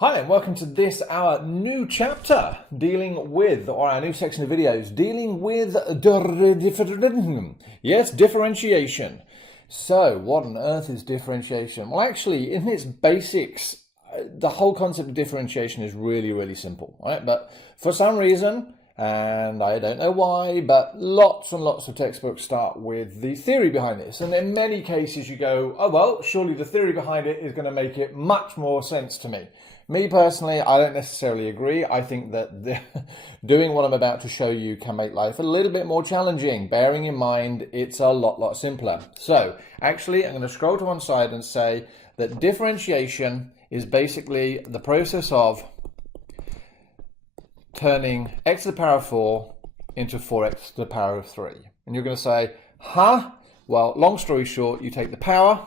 Hi and welcome to this, our new chapter, dealing with, or our new section of videos, dealing with differentiation. So, what on earth is differentiation? Well, actually, in its basics, the whole concept of differentiation is really simple, right? But for some reason, and I don't know why, but lots and lots of textbooks start with the theory behind this. And in many cases you go, oh well, surely the theory behind it is going to make it much more sense to me. Me personally, I don't necessarily agree. I think that doing what I'm about to show you can make life a little bit more challenging, bearing in mind it's a lot simpler. So actually, I'm going to scroll to one side and say that differentiation is basically the process of turning x to the power of 4 into 4x to the power of 3. And you're going to say, huh? Well, long story short, you take the power,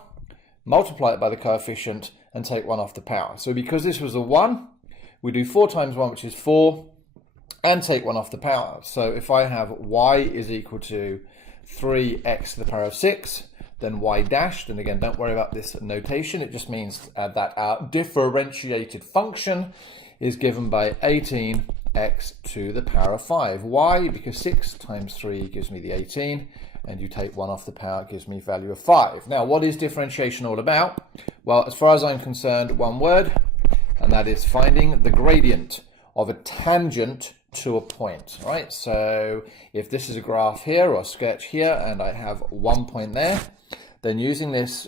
multiply it by the coefficient, and take 1 off the power. So because this was a 1, we do 4 times 1, which is 4, and take 1 off the power. So if I have y is equal to 3x to the power of 6, then y dashed, and again, don't worry about this notation, it just means that our differentiated function is given by 18x to the power of 5. Why? Because 6 times 3 gives me the 18, and you take 1 off the power, gives me value of 5. Now, what is differentiation all about? Well, as far as I'm concerned, one word, and that is finding the gradient of a tangent to a point, right? So if this is a graph here or a sketch here, and I have one point there, then using this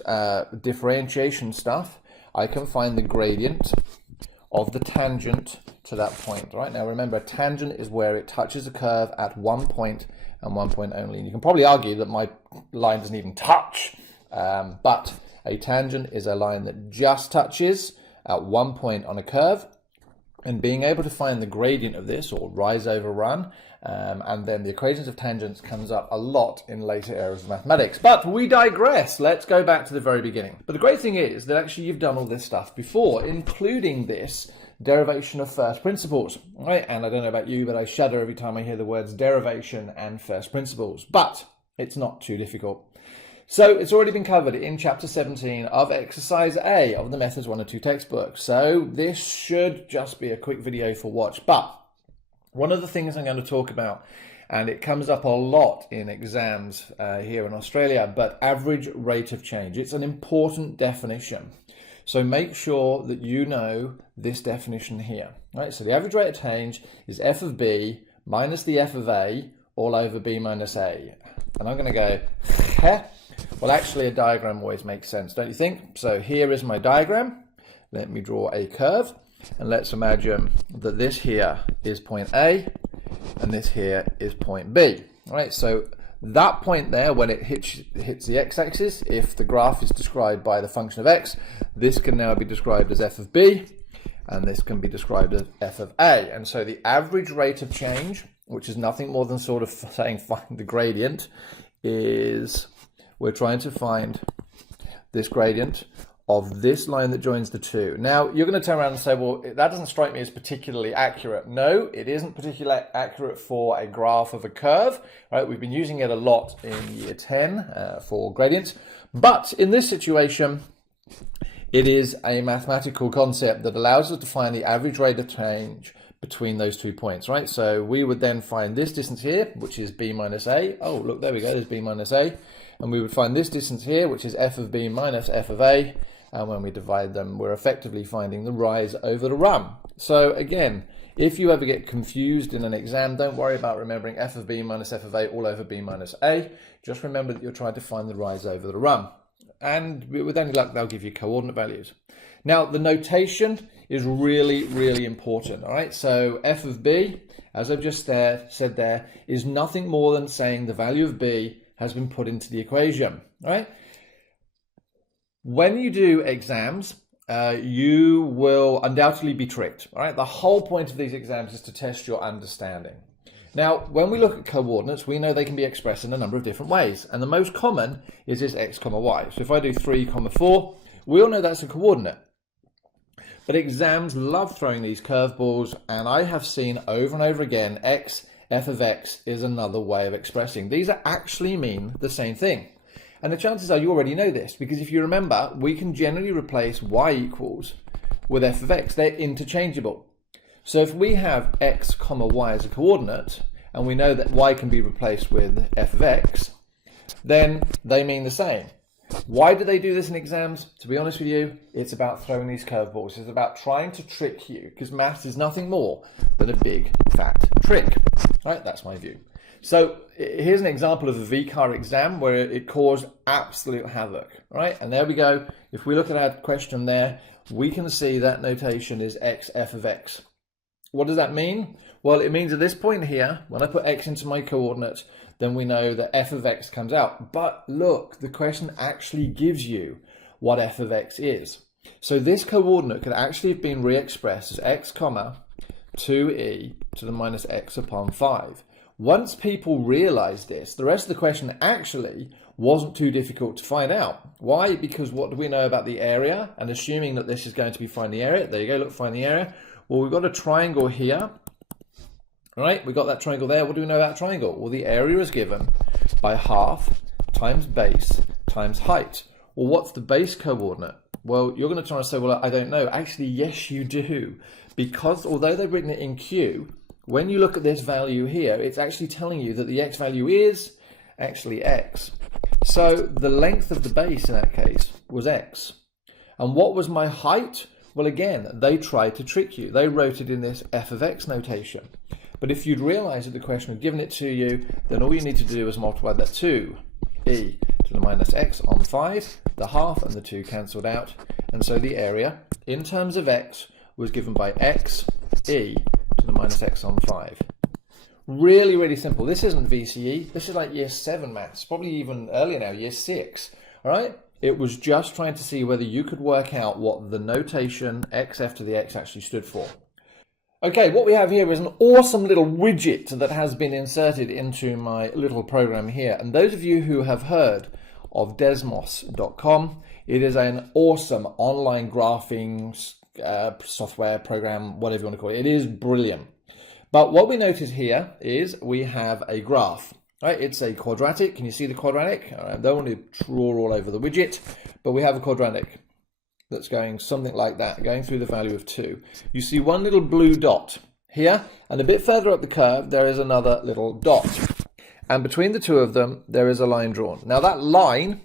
differentiation stuff, I can find the gradient of the tangent to that point, right? Now remember, a tangent is where it touches a curve at one point and one point only. And you can probably argue that my line doesn't even touch, but a tangent is a line that just touches at one point on a curve. And being able to find the gradient of this, or rise over run, and then the equations of tangents comes up a lot in later areas of mathematics. But we digress. Let's go back to the very beginning. But the great thing is that actually you've done all this stuff before, including this derivation of first principles, right? And I don't know about you, but I shudder every time I hear the words derivation and first principles. But it's not too difficult. So it's already been covered in chapter 17 of exercise A of the methods 1 and 2 textbook. So this should just be a quick video for watch. But one of the things I'm going to talk about, and it comes up a lot in exams here in Australia, but average rate of change. It's an important definition. So make sure that you know this definition here, right? So the average rate of change is f of b minus the f of a all over b minus a. And I'm going to go, heh. Well, actually, a diagram always makes sense, don't you think? So here is my diagram. Let me draw a curve, and let's imagine that this here is point A, and this here is point B. All right, so that point there, when it hits the x-axis, if the graph is described by the function of x, this can now be described as f of b, and this can be described as f of a. And so the average rate of change, which is nothing more than sort of saying find the gradient, is we're trying to find this gradient of this line that joins the two. Now, you're going to turn around and say, well, that doesn't strike me as particularly accurate. No, it isn't particularly accurate for a graph of a curve, right? We've been using it a lot in year 10 for gradients. But in this situation, it is a mathematical concept that allows us to find the average rate of change between those 2 points, right? So we would then find this distance here, which is b minus a. Oh, look, there we go, there's b minus a. And we would find this distance here, which is f of b minus f of a. And when we divide them, we're effectively finding the rise over the run. So again, if you ever get confused in an exam, don't worry about remembering f of b minus f of a all over b minus a. Just remember that you're trying to find the rise over the run. And with any luck, they'll give you coordinate values. Now, the notation is really important, all right? So f of b, as I've just said there, is nothing more than saying the value of b has been put into the equation, right? When you do exams, you will undoubtedly be tricked, all right? The whole point of these exams is to test your understanding. Now, when we look at coordinates, we know they can be expressed in a number of different ways, and the most common is this x comma y. So if I do 3 comma 4, we all know that's a coordinate. But exams love throwing these curveballs, and I have seen over and over again, f of x is another way of expressing. These actually mean the same thing. And the chances are you already know this, because if you remember, we can generally replace y equals with f of x. They're interchangeable. So if we have x comma y as a coordinate, and we know that y can be replaced with f of x, then they mean the same. Why do they do this in exams? To be honest with you, it's about throwing these curveballs. It's about trying to trick you, because maths is nothing more than a big fat trick. Right? That's my view. So here's an example of a VCAR exam where it caused absolute havoc. Right? And there we go. If we look at our question there, we can see that notation is x f of x. What does that mean? Well, it means at this point here, when I put x into my coordinate, then we know that f of x comes out. But look, the question actually gives you what f of x is. So this coordinate could actually have been re-expressed as x comma 2e to the minus x upon 5. Once people realize this, the rest of the question actually wasn't too difficult to find out. Why? Because what do we know about the area? And assuming that this is going to be find the area, there you go, look, find the area. Well, we've got a triangle here. Right, we got that triangle there. What do we know about triangle? Well, the area is given by half times base times height. Well, what's the base coordinate? Well, you're going to try and say, well, I don't know. Actually, yes, you do. Because although they've written it in Q, when you look at this value here, it's actually telling you that the x value is actually x. So the length of the base in that case was x. And what was my height? Well, again, they tried to trick you. They wrote it in this f of x notation. But if you'd realised that the question had given it to you, then all you need to do is multiply that 2e to the minus x on 5, the half and the 2 cancelled out, and so the area, in terms of x, was given by x e to the minus x on 5. Really, really simple. This isn't VCE, this is like year 7 maths, probably even earlier now, year 6, all right? It was just trying to see whether you could work out what the notation xf to the x actually stood for. Okay, what we have here is an awesome little widget that has been inserted into my little program here. And those of you who have heard of Desmos.com, it is an awesome online graphing software program, whatever you want to call it. It is brilliant. But what we notice here is we have a graph. Right? It's a quadratic. Can you see the quadratic? I don't want to draw all over the widget, but we have a quadratic that's going something like that, going through the value of 2. You see one little blue dot here, and a bit further up the curve, there is another little dot. And between the two of them, there is a line drawn. Now that line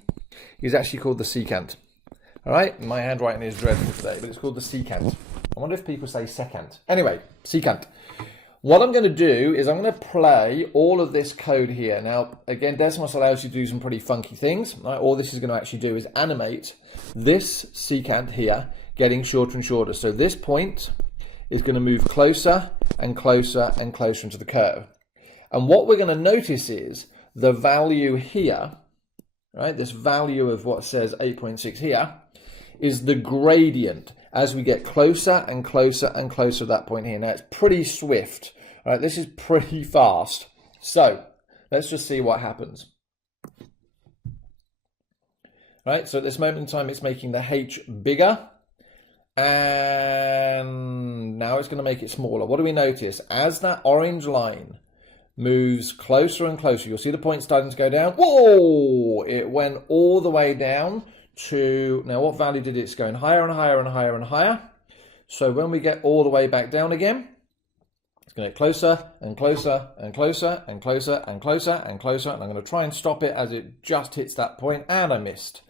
is actually called the secant. All right, my handwriting is dreadful today, but it's called the secant. I wonder if people say secant. Anyway, secant. What I'm going to do is I'm going to play all of this code here. Now, again, Desmos allows you to do some pretty funky things. Right? All this is going to actually do is animate this secant here getting shorter and shorter. So this point is going to move closer and closer and closer into the curve. And what we're going to notice is the value here, right? This value of what says 8.6 here is the gradient as we get closer and closer and closer to that point here. Now it's pretty swift, right? This is pretty fast. So let's just see what happens. Right, so at this moment in time, it's making the h bigger, and now it's going to make it smaller. What do we notice? As that orange line moves closer and closer, you'll see the point starting to go down. Whoa! It went all the way down to, now what value did it? It's going higher and higher and higher and higher. So when we get all the way back down again, it's going to get closer and closer and closer and closer and closer and closer. And I'm going to try and stop it as it just hits that point, and I missed.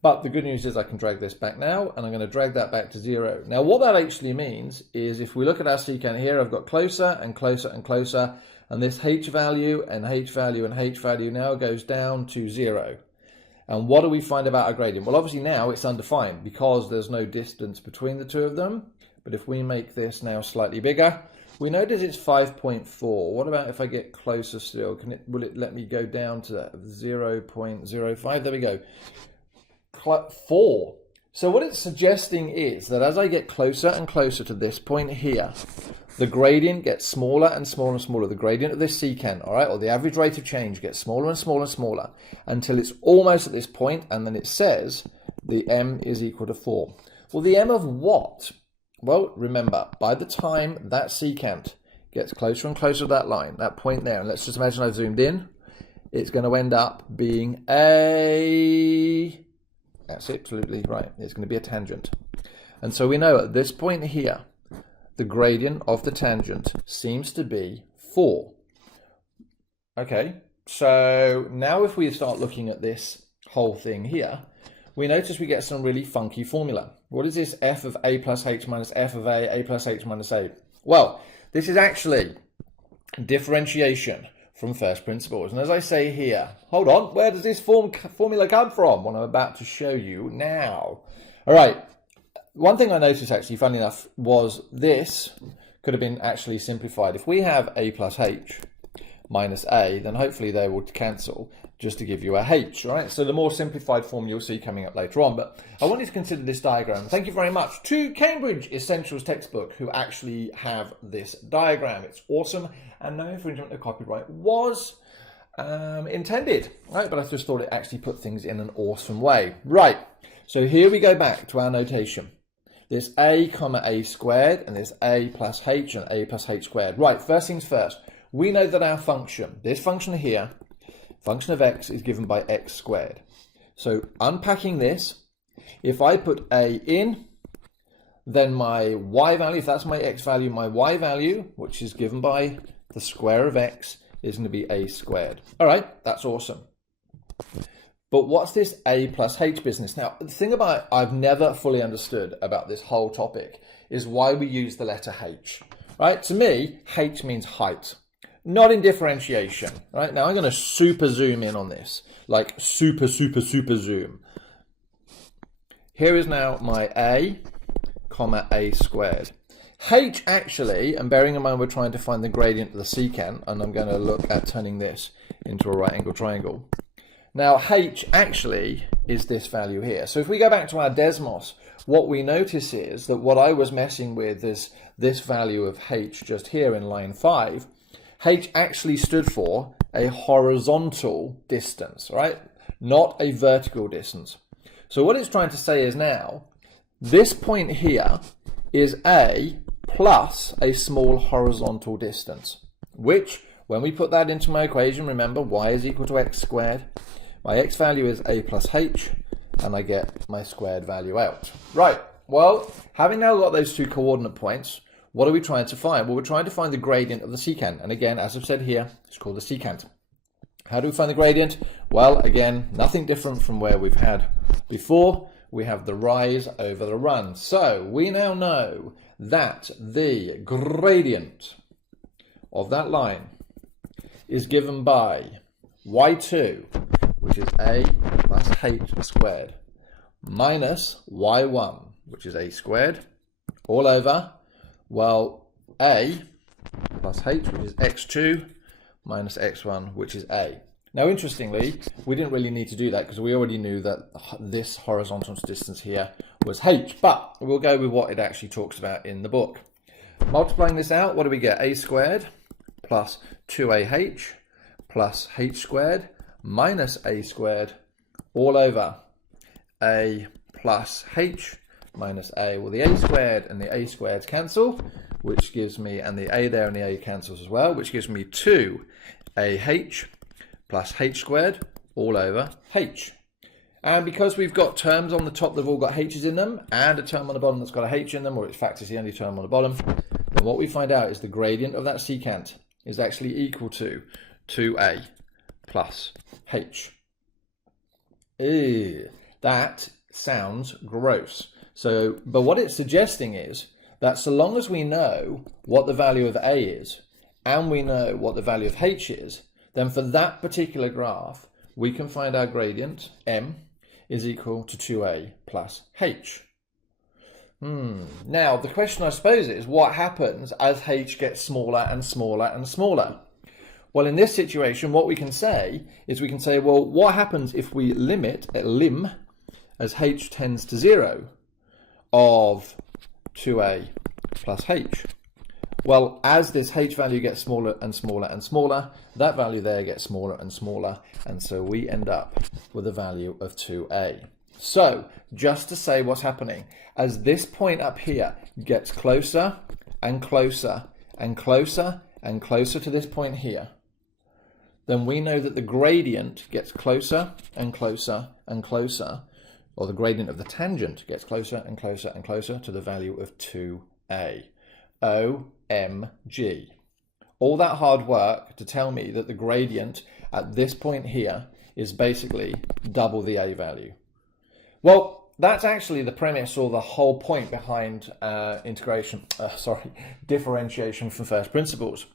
But the good news is I can drag this back now, and I'm going to drag that back to 0. Now what that actually means is if we look at our secant here, I've got closer and closer and closer, and this h value and h value and h value now goes down to 0. And what do we find about our gradient? Well, obviously now it's undefined because there's no distance between the two of them. But if we make this now slightly bigger, we notice it's 5.4. What about if I get closer still? Will it let me go down to 0.05? There we go. 4. So what it's suggesting is that as I get closer and closer to this point here, the gradient gets smaller and smaller and smaller. The gradient of this secant, all right, or the average rate of change gets smaller and smaller and smaller until it's almost at this point, and then it says the m is equal to 4. Well, the m of what? Well, remember, by the time that secant gets closer and closer to that line, that point there, and let's just imagine I've zoomed in, it's going to end up being a... That's absolutely right. It's going to be a tangent. And so we know at this point here, the gradient of the tangent seems to be 4. Okay, so now if we start looking at this whole thing here, we notice we get some really funky formula. What is this f of a plus h minus f of a plus h minus a? Well, this is actually differentiation from first principles. And as I say here, hold on, where does this formula come from? Well, I'm about to show you now. All right, one thing I noticed actually, funny enough, was this could have been actually simplified. If we have a plus h minus a, then hopefully they will cancel just to give you a h, right? So the more simplified form you'll see coming up later on. But I want you to consider this diagram. Thank you very much to Cambridge Essentials textbook who actually have this diagram. It's awesome, and no infringement of copyright was intended, right? But I just thought it actually put things in an awesome way. Right, so here we go back to our notation. This a comma a squared, and this a plus h and a plus h squared. Right, first things first. We know that our function, this function here, function of x is given by x squared. So unpacking this, if I put a in, then my y value, if that's my x value, my y value, which is given by the square of x, is going to be a squared. All right, that's awesome. But what's this a plus h business? Now, the thing about I've never fully understood about this whole topic is why we use the letter h. Right? To me, h means height. Not in differentiation, right? Now I'm going to super zoom in on this, like super zoom. Here is now my a, comma a squared. H actually, and bearing in mind we're trying to find the gradient of the secant, and I'm going to look at turning this into a right angle triangle. Now h actually is this value here. So if we go back to our Desmos, what we notice is that what I was messing with is this value of h just here in line 5. H actually stood for a horizontal distance, right? Not a vertical distance. So what it's trying to say is now, this point here is a plus a small horizontal distance, which, when we put that into my equation, remember, y is equal to x squared. My x value is a plus h, and I get my squared value out. Right, well, having now got those two coordinate points, what are we trying to find? Well, we're trying to find the gradient of the secant. And again, as I've said here, it's called the secant. How do we find the gradient? Well, again, nothing different from where we've had before. We have the rise over the run. So we now know that the gradient of that line is given by y2, which is a plus h squared, minus y1, which is a squared, all over, well, a plus h, which is x2, minus x1, which is a. Now, interestingly, we didn't really need to do that because we already knew that this horizontal distance here was h, but we'll go with what it actually talks about in the book. Multiplying this out, what do we get? A squared plus 2ah plus h squared minus a squared all over a plus h minus a. Well, the a squared and the a squareds cancel, which gives me, and the a there and the a cancels as well, which gives me 2ah plus h squared all over h. And because we've got terms on the top that have all got h's in them, and a term on the bottom that's got a h in them, or in fact it's the only term on the bottom, then what we find out is the gradient of that secant is actually equal to 2a plus h. Ew, that sounds gross. So, but what it's suggesting is that so long as we know what the value of a is, and we know what the value of h is, then for that particular graph, we can find our gradient, m, is equal to 2a plus h. Now, the question I suppose is, what happens as h gets smaller and smaller and smaller? Well, in this situation, what we can say is we can say, well, what happens if we limit at lim as h tends to 0 of 2a plus h? Well, as this h value gets smaller and smaller and smaller, that value there gets smaller and smaller, and so we end up with a value of 2a. So, just to say what's happening, as this point up here gets closer and closer and closer and closer to this point here, then we know that the gradient gets closer and closer and closer or the gradient of the tangent gets closer and closer and closer to the value of 2a. OMG. All that hard work to tell me that the gradient at this point here is basically double the a value. Well, that's actually the premise or the whole point behind differentiation from first principles.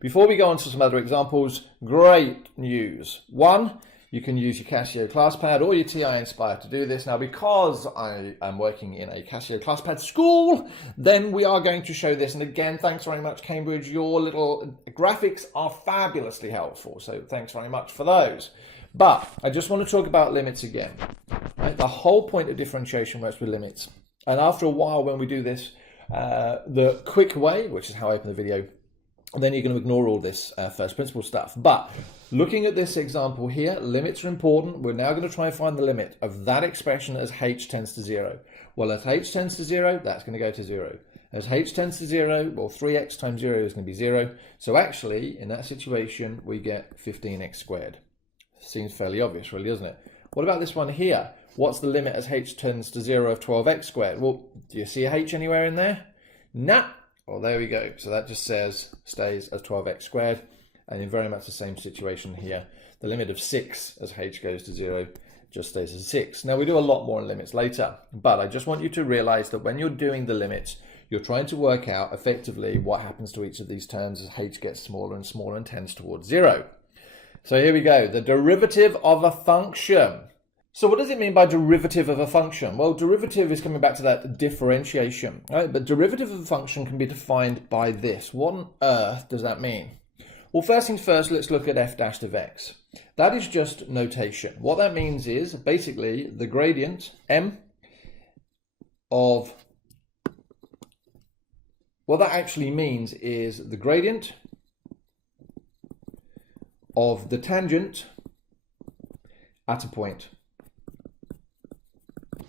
Before we go on to some other examples, great news. One, you can use your Casio ClassPad or your TI Inspire to do this. Now, because I am working in a Casio ClassPad school, then we are going to show this. And again, thanks very much, Cambridge. Your little graphics are fabulously helpful. So thanks very much for those. But I just want to talk about limits again. Right? The whole point of differentiation works with limits. And after a while, when we do this the quick way, which is how I open the video, then you're going to ignore all this first principle stuff. But looking at this example here, limits are important. We're now going to try and find the limit of that expression as h tends to 0. Well, as h tends to 0, that's going to go to 0. As h tends to 0, well, 3x times 0 is going to be 0. So actually, in that situation, we get 15x squared. Seems fairly obvious, really, doesn't it? What about this one here? What's the limit as h tends to 0 of 12x squared? Well, do you see a h anywhere in there? Nah. Well, there we go. So that just says stays as 12x squared. And in very much the same situation here, the limit of 6 as h goes to 0 just stays as 6. Now, we do a lot more in limits later, but I just want you to realize that when you're doing the limits, you're trying to work out effectively what happens to each of these terms as h gets smaller and smaller and tends towards 0. So here we go, the derivative of a function. So what does it mean by derivative of a function? Well, derivative is coming back to that differentiation, right? But derivative of a function can be defined by this. What on earth does that mean? Well, first things first, let's look at f dash of x. That is just notation. What that means is basically the gradient m of, what that actually means is the gradient of the tangent at a point.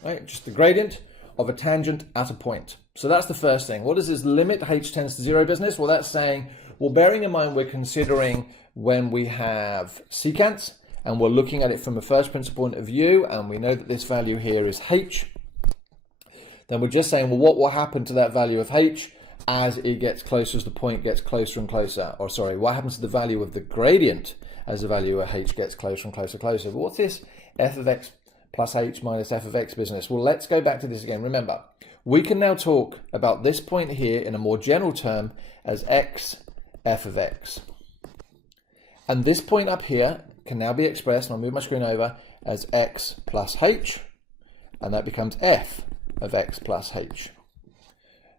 Right, just the gradient of a tangent at a point. So that's the first thing. What is this limit h tends to 0 business? Well, that's saying, well, bearing in mind we're considering when we have secants and we're looking at it from a first principle point of view, and we know that this value here is h, then we're just saying, well, what will happen to that value of h as it gets closer, as the point gets closer and closer? Or sorry, what happens to the value of the gradient as the value of h gets closer and closer and closer? But what's this f of x plus h minus f of x business? Well, let's go back to this again. Remember, we can now talk about this point here in a more general term as x f of x. And this point up here can now be expressed, and I'll move my screen over, as x plus h, and that becomes f of x plus h.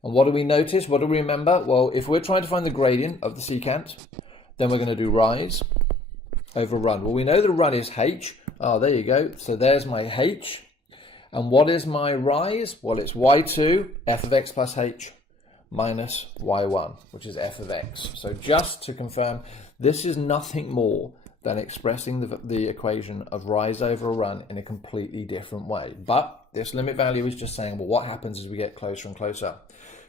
And what do we notice? What do we remember? Well, if we're trying to find the gradient of the secant, then we're going to do rise over run. Well, we know the run is h. Oh, there you go. So there's my h. And what is my rise? Well, it's y2, f of x plus h, minus y1, which is f of x. So just to confirm, this is nothing more than expressing the equation of rise over a run in a completely different way. But this limit value is just saying, well, what happens as we get closer and closer?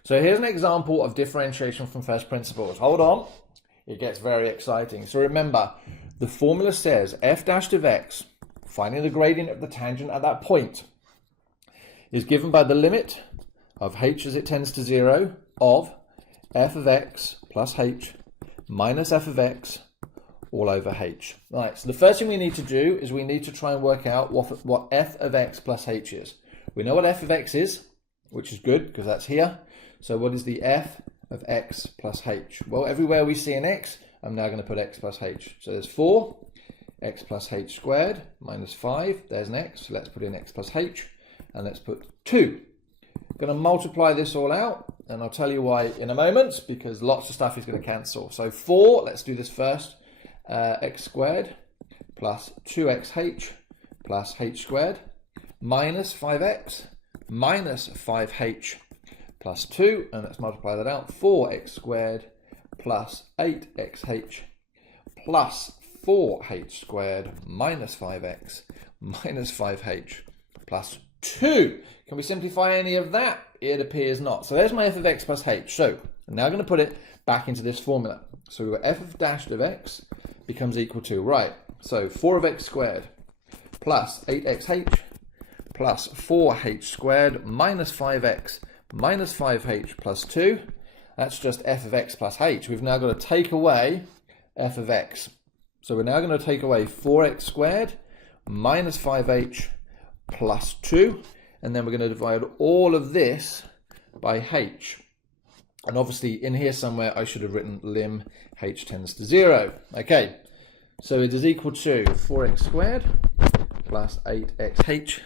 So here's an example of differentiation from first principles. Hold on. It gets very exciting. So remember, the formula says f dash of x, finding the gradient of the tangent at that point, is given by the limit of h as it tends to 0 of f of x plus h minus f of x all over h. Right, so the first thing we need to do is we need to try and work out what f of x plus h is. We know what f of x is, which is good because that's here. So what is the f of x plus h? Well, everywhere we see an x, I'm now going to put x plus h. So there's 4, x plus h squared minus 5. There's an x. So let's put in x plus h, and let's put 2. I'm going to multiply this all out, and I'll tell you why in a moment, because lots of stuff is going to cancel. So 4, let's do this first, x squared plus 2xh plus h squared minus 5x minus 5h plus 2, and let's multiply that out, 4x squared plus 8xh plus 4h squared minus 5x minus 5h plus 2. Can we simplify any of that? It appears not. So there's my f of x plus h. So I'm now going to put it back into this formula. So we've got f of dash of x becomes equal to, right, so 4 of x squared plus 8xh plus 4h squared minus 5x minus 5h plus 2. That's just f of x plus h. We've now got to take away f of x. So we're now going to take away 4x squared minus 5h plus 2. And then we're going to divide all of this by h. And obviously in here somewhere I should have written lim h tends to 0. Okay, so it is equal to 4x squared plus 8xh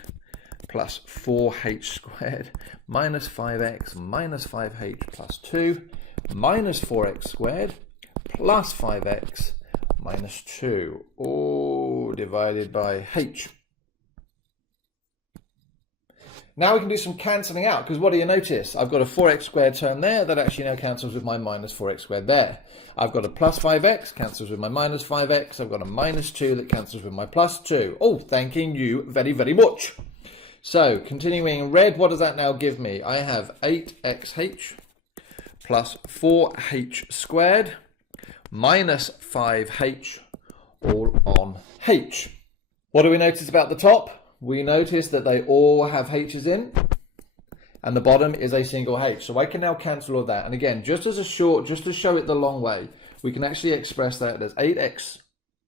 plus 4h squared minus 5x minus 5h plus 2 minus 4x squared plus 5x minus 2, all divided by h. Now we can do some cancelling out, because what do you notice? I've got a 4x squared term there that actually now cancels with my minus 4x squared there. I've got a plus 5x, cancels with my minus 5x. I've got a minus 2 that cancels with my plus 2. Oh, thanking you very, very much. So, continuing in red, what does that now give me? I have 8xh plus 4h squared minus 5h all on h. What do we notice about the top? We notice that they all have h's in, and the bottom is a single h. So I can now cancel all that. And again, just to show it the long way, we can actually express that as 8x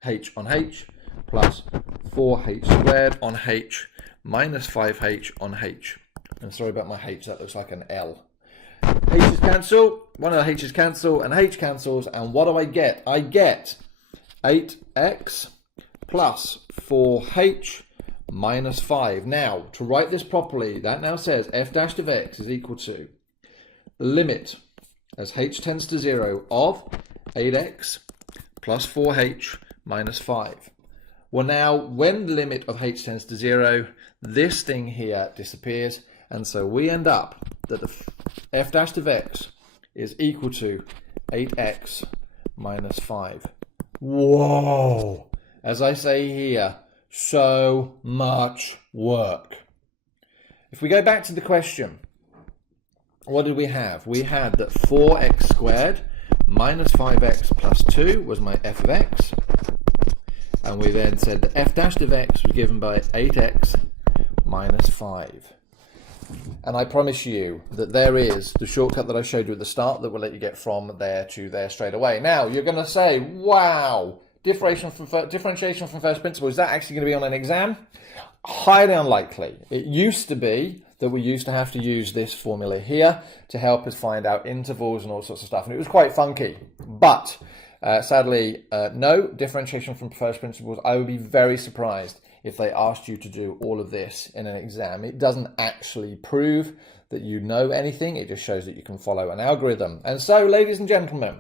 h on h plus 4h squared on h minus 5h on h. And sorry about my h, that looks like an L. H's cancel, one of the h's cancel, and h cancels, and what do I get? I get 8x plus 4h minus 5. Now, to write this properly, that now says f dash of x is equal to the limit as h tends to 0 of 8x plus 4h minus 5. Well, now, when the limit of h tends to 0, this thing here disappears, and so we end up that the f dash of x is equal to 8x minus 5. Whoa! As I say here, so much work. If we go back to the question, what did we have? We had that 4x squared minus 5x plus 2 was my f of x. And we then said that f dash of x was given by 8x minus 5. And I promise you that there is the shortcut that I showed you at the start that will let you get from there to there straight away. Now, you're going to say, wow, differentiation from first principle, is that actually going to be on an exam? Highly unlikely. It used to be that we used to have to use this formula here to help us find out intervals and all sorts of stuff, and it was quite funky. But sadly, no, differentiation from first principles. I would be very surprised if they asked you to do all of this in an exam. It doesn't actually prove that you know anything, it just shows that you can follow an algorithm. And so, ladies and gentlemen,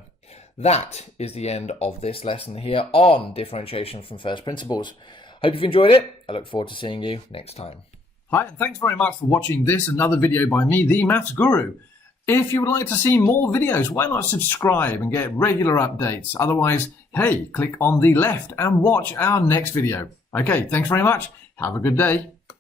that is the end of this lesson here on differentiation from first principles. Hope you've enjoyed it. I look forward to seeing you next time. Hi, and thanks very much for watching this, another video by me, the Maths Guru. If you would like to see more videos, why not subscribe and get regular updates? Otherwise, hey, click on the left and watch our next video. Okay, thanks very much. Have a good day.